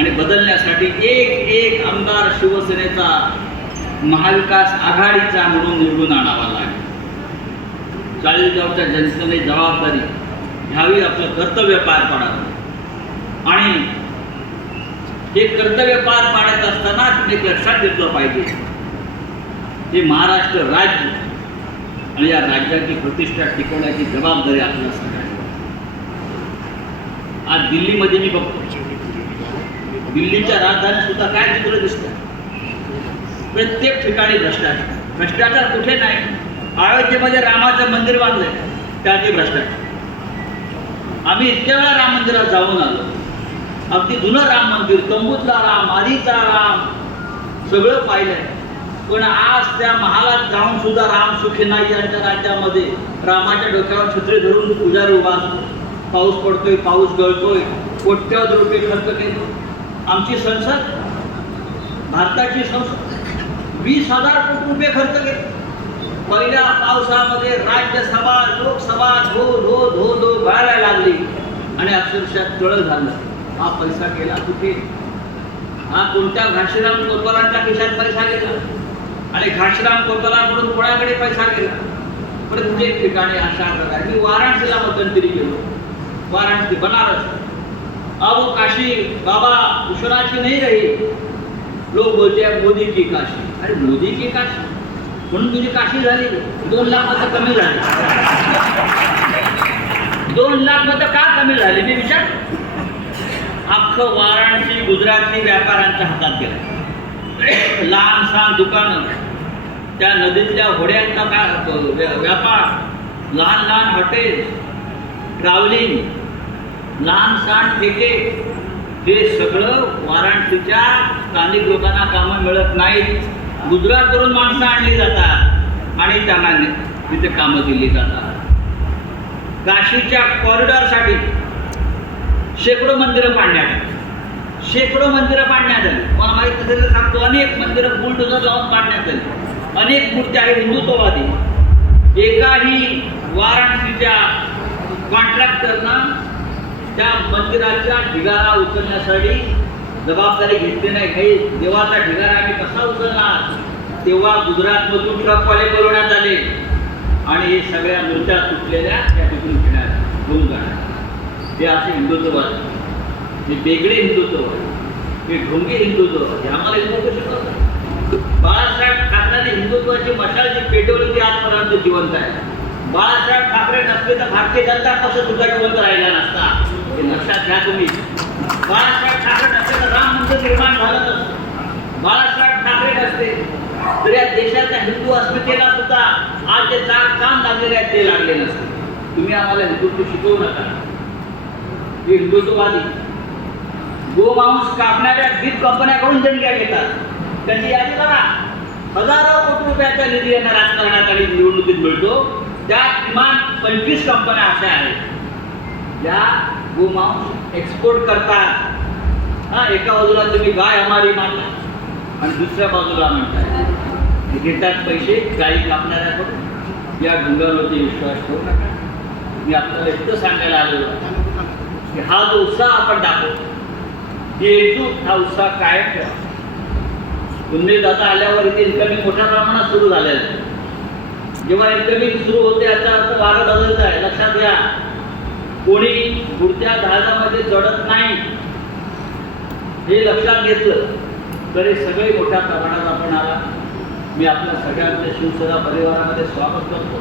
आणि बदलण्यासाठी एक एक आमदार शिवसेनेचा महाविकास आघाडीचा म्हणून निवडून आणावा लागेल. चाळीसगावच्या जनतेने जबाबदारी घ्यावी आपलं कर्तव्य पार पाडावं. आणि हे कर्तव्य पार पाडत असताना तुम्ही एक लक्षात घेतलं पाहिजे. हे महाराष्ट्र राज्य आणि या राज्याची प्रतिष्ठा टिकवण्याची जबाबदारी आपल्या सगळ्यांना आज दिल्लीमध्ये मी बघतो. दिल्लीच्या राजधानीत सुद्धा काय चित्र दिसतं? प्रत्येक ठिकाणी भ्रष्टाचार. भ्रष्टाचार कुठे नाही. अयोध्येमध्ये रामाचं मंदिर बांधलंय. त्याचे भ्रष्टाचार. आम्ही इतक्या वेळा राम मंदिरात जाऊन आलो. अगदी जुनं राम मंदिर तंबूतला राम आधीचा राम सगळं पाहिलंय. पण आज त्या महालात जाऊन सुद्धा राम सुखी नाही यांच्या राज्यामध्ये रामाच्या डोक्यावर छत्री धरून पुजारी उभा असतो. पाऊस पडतोय पाऊस गळतोय. कोट्यावर रुपये खर्च केले. आमची संसद भारताची संसद. वीस हजार कोटी रुपये खर्च केले. पहिल्या पावसामध्ये राज्यसभा लोकसभा धो धो धो धो गळायला लागली. आणि अक्षरशः तळ झालं. हा पैसा केला कुठे? हा कोणत्या घाशीराम कोतवालांच्या खिशात पैसा गेला? आणि घाशीराम कोतवालांकडून कोणाकडे पैसा गेला? प्रत्येक ठिकाणी अशा प्रकारे. मी वाराणसीला मध्यंतरी गेलो. वाराणसी बनारस. अब वो काशी बाबा विश्वनाथ की नहीं रही। लोग बोलते हैं मोदी की काशी। अरे मोदी की काशी? म्हणून तुझी काशी झाली। दोन लाख मतं कमी झाली। दोन लाख मतं का कमी झाली? मी विचार अख्खं वाराणसी गुजरातनी व्यापाऱ्यांच्या हातात गेलं. लहान सहान दुकानं. त्या नदीतल्या होड्यांचा काय व्यापार. लहान लहान हॉटेल ट्रॅव्हलिंग. लहान सहान ते हे सगळं वाराणसीच्या स्थानिक लोकांना कामं मिळत नाहीत. गुजरातवरून माणसं आणली जातात आणि त्यांना तिथे कामं दिली जातात. काशीच्या कॉरिडॉरसाठी शेकडो मंदिरं पाडण्यात आली. शेकडो मंदिरं पाडण्यात आली. मला माहीत असेल तर सांगतो अनेक मंदिरं बुलडोजर लावून पाडण्यात आली. अनेक मूर्त्या आहेत हिंदुत्ववादी. एकाही वाराणसीच्या कॉन्ट्रॅक्टरना त्या मंदिराच्या ढिगारा उचलण्यासाठी जबाबदारी घेतली नाही. काही देवाचा ढिगारा आम्ही कसा उचलणार तेव्हा गुजरातमधून ट्रकवाले बोलवण्यात आले. आणि हे सगळ्या मूर्त्या तुटलेल्या त्या तिथून घेण्यात घेऊन जाणार. हे असे हिंदुत्ववाद. हे वेगळे हिंदुत्ववाद. हे ढोंगी हिंदुत्व हे आम्हाला हिंदुत्व शिकवतात बाळासाहेब ठाकरेने हिंदुत्वाची मशाल जी पेटवली ती आजपर्यंत जिवंत आहे. बाळासाहेब ठाकरे नसते तर भारतीय जनता पक्ष सुद्धा जिवंत राहिला नसता? हे लक्षात घ्या तुम्ही. बाळासाहेब ठाकरे असते तर राम मंदिर निर्माण झालं तर बाळासाहेब ठाकरे नसते. तर या देशाच्या हिंदू अस्मितेला सुद्धा आज जे चार काम लागलेले आहेत ते लागले नसते. तुम्ही आम्हाला हिंदुत्व शिकवू नका. हे हिंदुत्ववादी. गोमांस कापणाऱ्या वीज कंपन्याकडून देणग्या घेतात. त्यांची यादी करा. हजारो कोटी रुपयाचा निधी यांना राजकारणात आणि निवडणुकीत मिळतो. त्या किमान पंचवीस कंपन्या अशा आहेत. ज्या गोमांस एक्सपोर्ट करतात हा एका बाजूला तुम्ही गाय हमारी मानता आणि दुसऱ्या बाजूला म्हणताय घेतात पैसे गाई कापणाऱ्याकडून. या ढुंगावरती विश्वास ठेवू नका. मी आपल्याला इतकं सांगायला आलेलो की हा जो उत्साह आपण दाखवतो एकजूट हा उत्साह कायम ठेवा. पुणे आल्यावर इथे इन्कमिंग मोठ्या प्रमाणात सुरू झालेलं आहे. जेव्हा इन्कमिंग सुरू होते याचा अर्थ वारं बदलत आहे. लक्षात घ्या. कोणी पुढच्या जहाजामध्ये चढत नाही. हे लक्षात घेतलं तर हे सगळे मोठ्या प्रमाणात आपण आला मी आपल्या सगळ्यांच्या शिवसेना परिवारामध्ये स्वागत करतो.